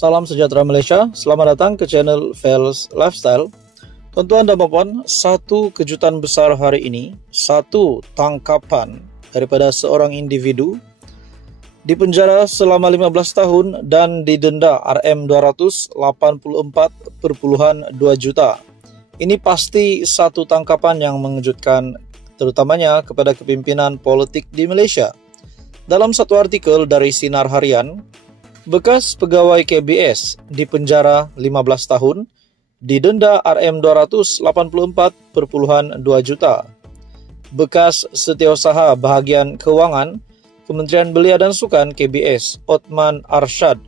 Salam sejahtera Malaysia, selamat datang ke channel Fels Lifestyle. Tuan-tuan dan puan-puan, satu kejutan besar hari ini, satu tangkapan daripada seorang individu dipenjara selama 15 tahun dan didenda RM284,2 juta. Ini pasti satu tangkapan yang mengejutkan, terutamanya kepada kepimpinan politik di Malaysia. Dalam satu artikel dari Sinar Harian, bekas pegawai KBS dipenjara 15 tahun, didenda RM284,2 juta. Bekas Setiausaha Bahagian Kewangan Kementerian Belia dan Sukan KBS, Othman Arshad,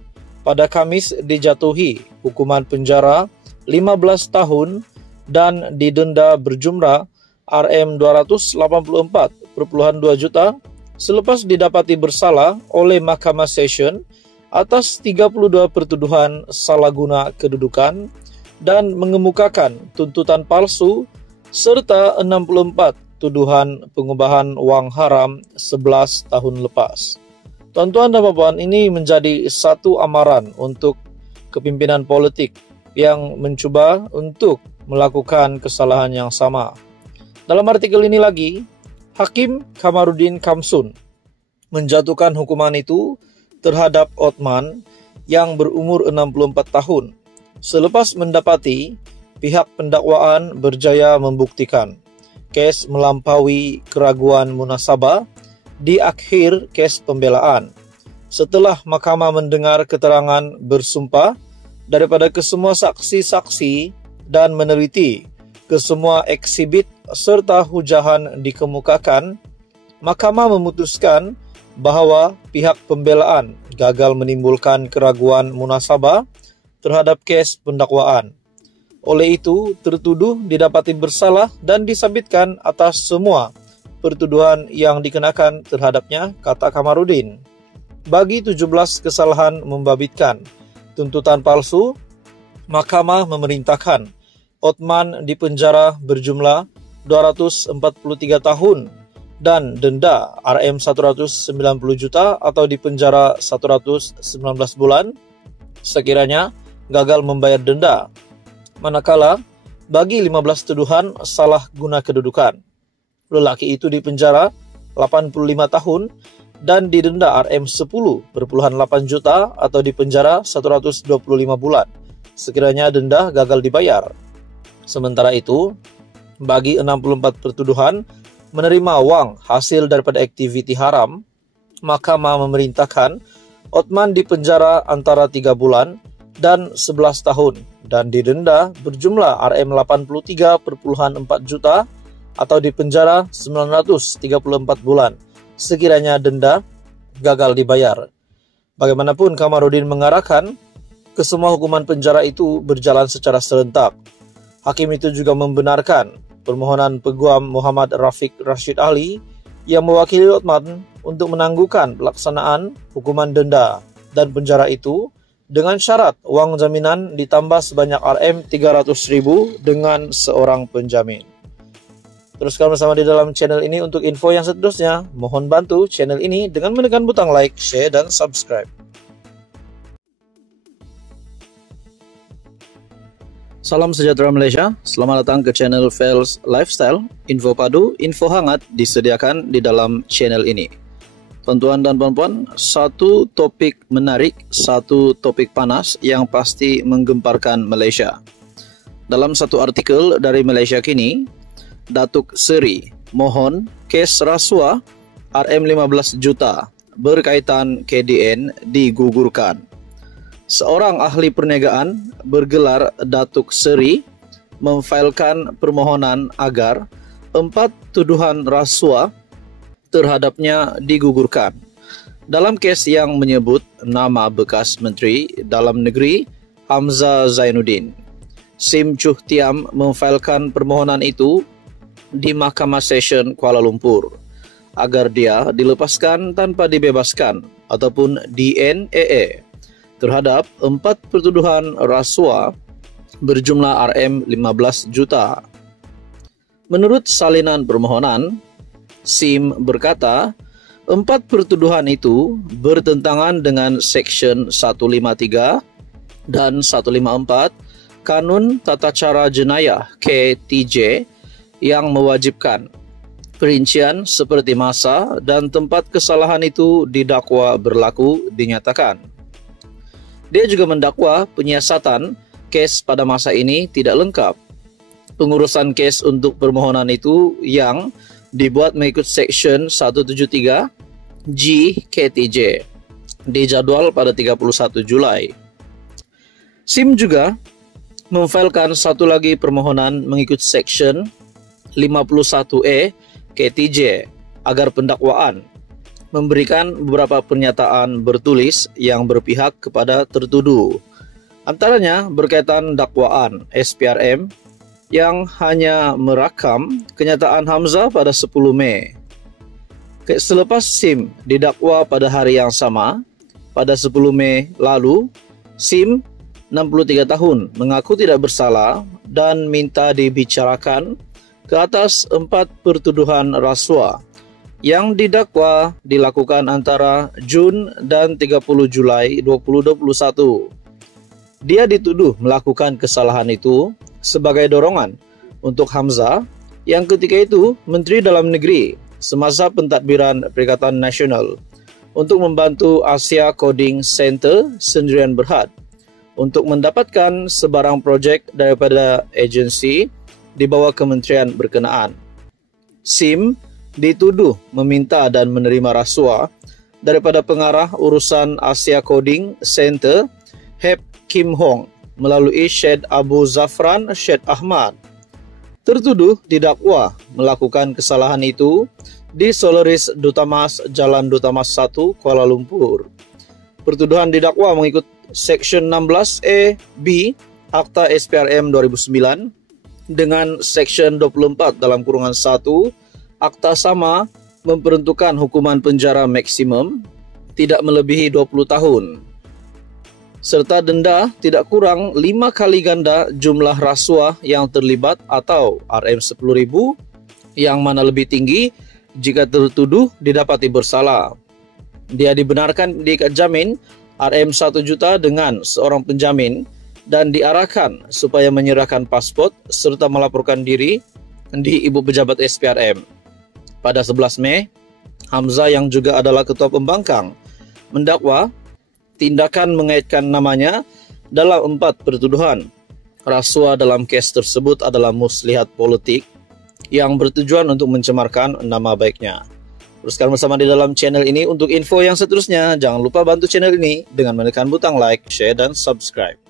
pada Khamis dijatuhi hukuman penjara 15 tahun dan didenda berjumlah RM284,2 juta selepas didapati bersalah oleh Mahkamah Session atas 32 pertuduhan salah guna kedudukan dan mengemukakan tuntutan palsu serta 64 tuduhan pengubahan wang haram 11 tahun lepas. Tuan-tuan dan puan-puan, ini menjadi satu amaran untuk kepimpinan politik yang mencuba untuk melakukan kesalahan yang sama. Dalam artikel ini lagi, Hakim Kamarudin Kamsun menjatuhkan hukuman itu terhadap Othman yang berumur 64 tahun selepas mendapati pihak pendakwaan berjaya membuktikan kes melampaui keraguan munasabah di akhir kes pembelaan setelah mahkamah mendengar keterangan bersumpah daripada kesemua saksi-saksi dan meneliti kesemua eksibit serta hujahan dikemukakan. Mahkamah memutuskan bahawa pihak pembelaan gagal menimbulkan keraguan munasabah terhadap kes pendakwaan. Oleh itu, tertuduh didapati bersalah dan disabitkan atas semua pertuduhan yang dikenakan terhadapnya, kata Kamarudin. Bagi 17 kesalahan membabitkan tuntutan palsu, Mahkamah memerintahkan Othman dipenjara berjumlah 243 tahun dan denda RM190 juta atau dipenjara 119 bulan sekiranya gagal membayar denda. Manakala bagi 15 tuduhan salah guna kedudukan, lelaki itu dipenjara 85 tahun dan didenda RM10,8 juta atau dipenjara 125 bulan sekiranya denda gagal dibayar. Sementara itu, bagi 64 pertuduhan menerima wang hasil daripada aktiviti haram, Mahkamah memerintahkan Othman dipenjara antara 3 bulan dan 11 tahun dan didenda berjumlah RM83,4 juta atau dipenjara 934 bulan sekiranya denda gagal dibayar. Bagaimanapun, Kamarudin mengarahkan kesemua hukuman penjara itu berjalan secara serentak. Hakim itu juga membenarkan permohonan Peguam Muhammad Rafiq Rashid Ali yang mewakili Othman untuk menangguhkan pelaksanaan hukuman denda dan penjara itu dengan syarat wang jaminan ditambah sebanyak RM300,000 dengan seorang penjamin. Teruskan bersama di dalam channel ini untuk info yang seterusnya. Mohon bantu channel ini dengan menekan butang like, share, dan subscribe. Salam sejahtera Malaysia, selamat datang ke channel Fels Lifestyle. Info padu, info hangat disediakan di dalam channel ini. Tuan-tuan dan puan-puan, satu topik menarik, satu topik panas yang pasti menggemparkan Malaysia. Dalam satu artikel dari Malaysia Kini, Datuk Seri mohon kes rasuah RM15 juta berkaitan KDN digugurkan. Seorang ahli perniagaan bergelar Datuk Seri memfailkan permohonan agar 4 tuduhan rasuah terhadapnya digugurkan. Dalam kes yang menyebut nama bekas Menteri Dalam Negeri Hamzah Zainuddin, Sim Chuh Tiam memfailkan permohonan itu di Mahkamah Session Kuala Lumpur agar dia dilepaskan tanpa dibebaskan ataupun DNAA terhadap 4 pertuduhan rasuah berjumlah RM15 juta. Menurut salinan permohonan, Sim berkata 4 pertuduhan itu bertentangan dengan Seksyen 153 dan 154 Kanun Tata Cara Jenayah KTJ yang mewajibkan perincian seperti masa dan tempat kesalahan itu didakwa berlaku dinyatakan. Dia juga mendakwa penyiasatan kes pada masa ini tidak lengkap. Pengurusan kes untuk permohonan itu yang dibuat mengikut Seksyen 173 G KTJ dijadwal pada 31 Julai. SIM juga memfailkan satu lagi permohonan mengikut Seksyen 51E KTJ agar pendakwaan memberikan beberapa pernyataan bertulis yang berpihak kepada tertuduh. Antaranya berkaitan dakwaan SPRM yang hanya merakam kenyataan Hamzah pada 10 Mei. Selepas SIM didakwa pada hari yang sama, pada 10 Mei lalu, SIM 63 tahun mengaku tidak bersalah dan minta dibicarakan ke atas 4 pertuduhan rasuah yang didakwa dilakukan antara Jun dan 30 Julai 2021. Dia dituduh melakukan kesalahan itu sebagai dorongan untuk Hamzah yang ketika itu Menteri Dalam Negeri semasa pentadbiran Perikatan Nasional untuk membantu Asia Coding Center Sendirian Berhad untuk mendapatkan sebarang projek daripada agensi di bawah kementerian berkenaan. SIM dituduh meminta dan menerima rasuah daripada pengarah urusan Asia Coding Center Hep Kim Hong melalui Syed Abu Zafran Syed Ahmad. Tertuduh didakwa melakukan kesalahan itu di Solaris Dutamas Jalan Dutamas 1 Kuala Lumpur. Pertuduhan didakwa mengikut Seksyen 16E B Akta SPRM 2009 dengan Seksyen 24 dalam kurungan 1 Akta sama memperuntukkan hukuman penjara maksimum tidak melebihi 20 tahun serta denda tidak kurang 5 kali ganda jumlah rasuah yang terlibat atau Rm10.000 yang mana lebih tinggi jika tertuduh didapati bersalah. Dia dibenarkan diikat jamin Rm1 juta dengan seorang penjamin dan diarahkan supaya menyerahkan pasport serta melaporkan diri di Ibu Pejabat SPRM. Pada 11 Mei, Hamzah yang juga adalah Ketua Pembangkang mendakwa tindakan mengaitkan namanya dalam 4 pertuduhan. Rasuah dalam kes tersebut adalah muslihat politik yang bertujuan untuk mencemarkan nama baiknya. Teruskan bersama di dalam channel ini untuk info yang seterusnya. Jangan lupa bantu channel ini dengan menekan butang like, share, dan subscribe.